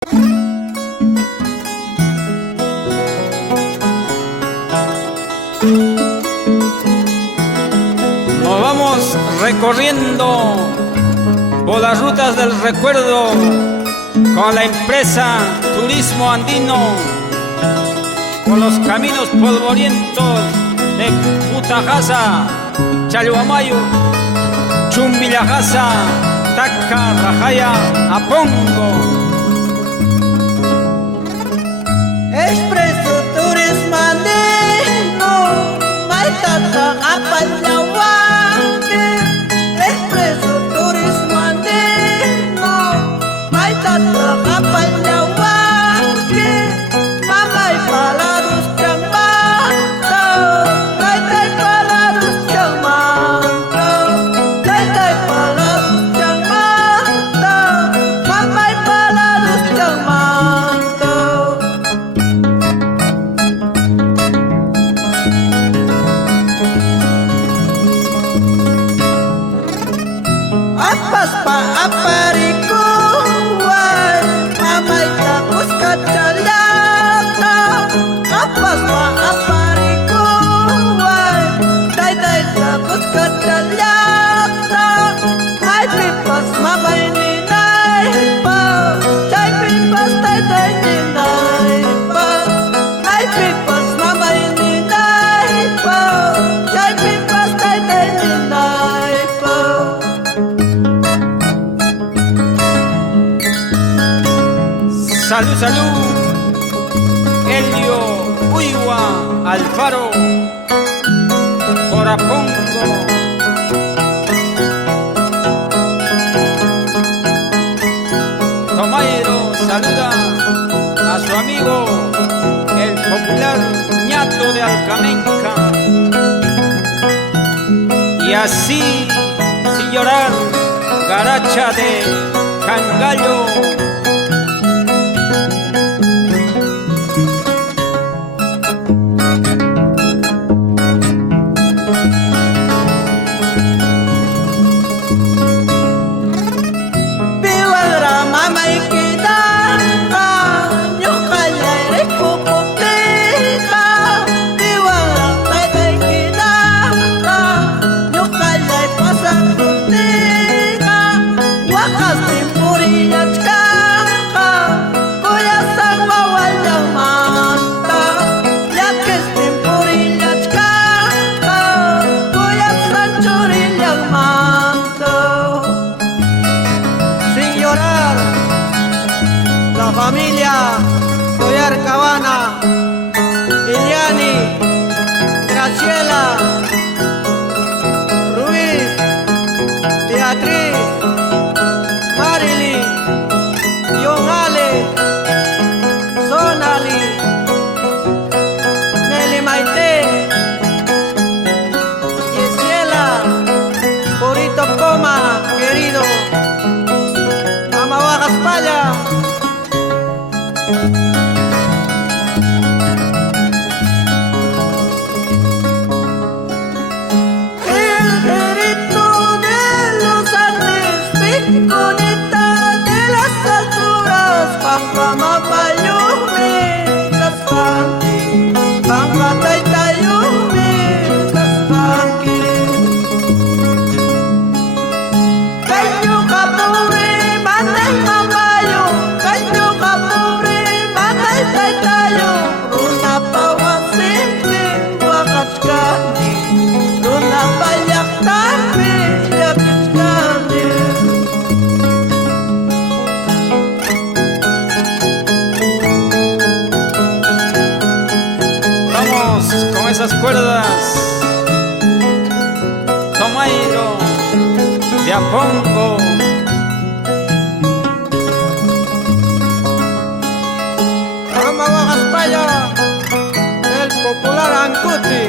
Nos vamos recorriendo por las rutas del recuerdo con la empresa Turismo Andino, por los caminos polvorientos de Putajasa, Chalhuamayo, Chumbillajasa, Taca, Rajaya, Apongo. Expreso Turismo Andino, Maitata, Apalahuanque. Expreso Turismo Andino, Maitata, Apalahuanque. Mamay Paladus Chambanta, Taitay Paladus Chambanta, Taitay Paladus Chambanta, Mamay Paladus Chambanta. Apas pa aparikuan, mamay tapos kacalata. Apas pa aparikuan, day tapos kacalata. Ay pipas mamay ninay pa, day pipas day ninay pa. Ay pipas mamay ninay pa, day pipas day ninay pa. Salud, salud, Elio, Uiwa, Alfaro, Corapongo. Tomairo saluda a su amigo, el popular ñato de Alcamenca. Y así, sin llorar, Garacha de Cangallo. La familia Soyar Cabana, Iliani, Graciela, Ruiz, Beatriz, Marily, Yonale, Sonali, Nelly Maite, Yesiela, Porito Coma, querido, Amabajas Paya. Con esas cuerdas, Tomairo de Apongo. Amabajas Paya, el popular Ancuti.